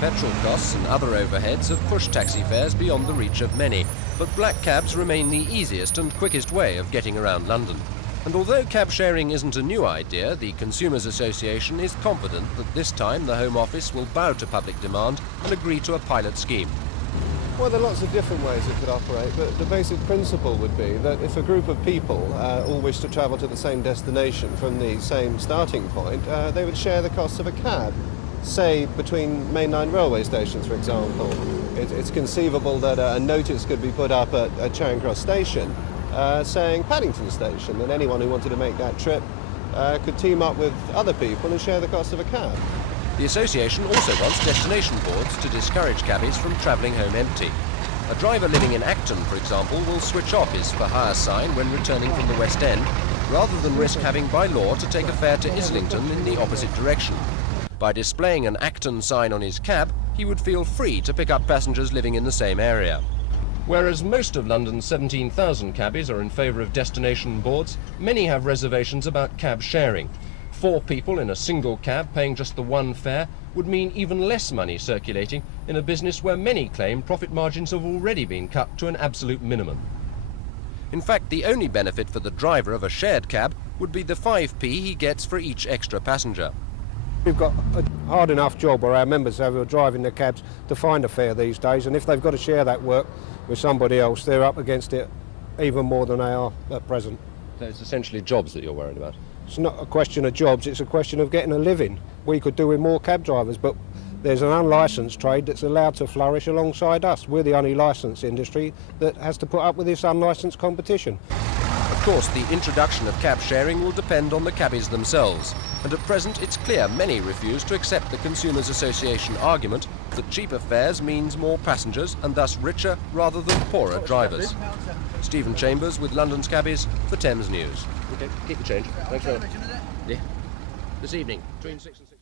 petrol costs and other overheads have pushed taxi fares beyond the reach of many, but black cabs remain the easiest and quickest way of getting around London. And although cab sharing isn't a new idea, the Consumers Association is confident that this time the Home Office will bow to public demand and agree to a pilot scheme. Well, there are lots of different ways it could operate, but the basic principle would be that if a group of people all wish to travel to the same destination from the same starting point, they would share the costs of a cab, say between mainline railway stations, for example. It's conceivable that a notice could be put up at Charing Cross Station saying Paddington Station, that anyone who wanted to make that trip could team up with other people and share the cost of a cab. The association also wants destination boards to discourage cabbies from travelling home empty. A driver living in Acton, for example, will switch off his for hire sign when returning from the West End, rather than risk having by law to take a fare to Islington in the opposite direction. By displaying an Acton sign on his cab, he would feel free to pick up passengers living in the same area. Whereas most of London's 17,000 cabbies are in favour of destination boards, many have reservations about cab sharing. 4 people in a single cab paying just the one fare would mean even less money circulating in a business where many claim profit margins have already been cut to an absolute minimum. In fact, the only benefit for the driver of a shared cab would be the 5p he gets for each extra passenger. We've got a hard enough job, or our members have, who are driving the cabs, to find a fare these days, and if they've got to share that work with somebody else, they're up against it even more than they are at present. So it's essentially jobs that you're worried about? It's not a question of jobs, it's a question of getting a living. We could do with more cab drivers, but there's an unlicensed trade that's allowed to flourish alongside us. We're the only licensed industry that has to put up with this unlicensed competition. Of course, the introduction of cab sharing will depend on the cabbies themselves, and at present it's clear many refuse to accept the Consumers Association argument that cheaper fares means more passengers and thus richer rather than poorer drivers. Stephen Chambers with London's cabbies for Thames News. Okay, keep the change. Thanks very much. Yeah. This evening, between 6 and 6.